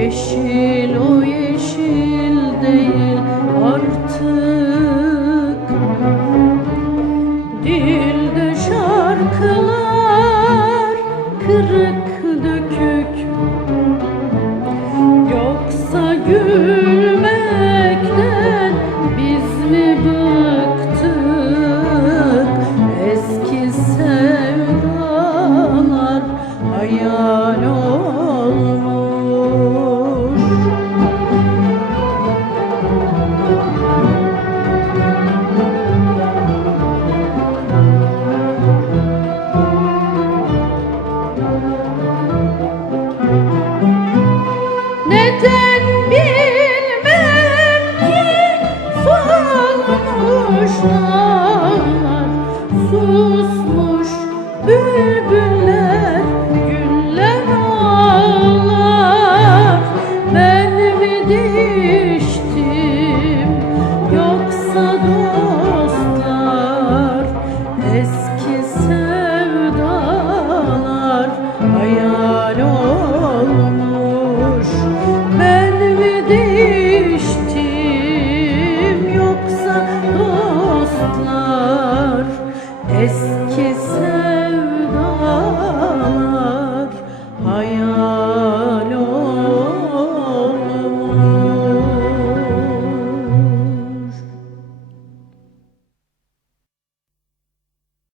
Yeşil o yeşil değil artık. Dilde şarkılar kırık dökük. Yoksa gülmekten biz mi bıktık? Eski sevdalar hayal olmuş Neden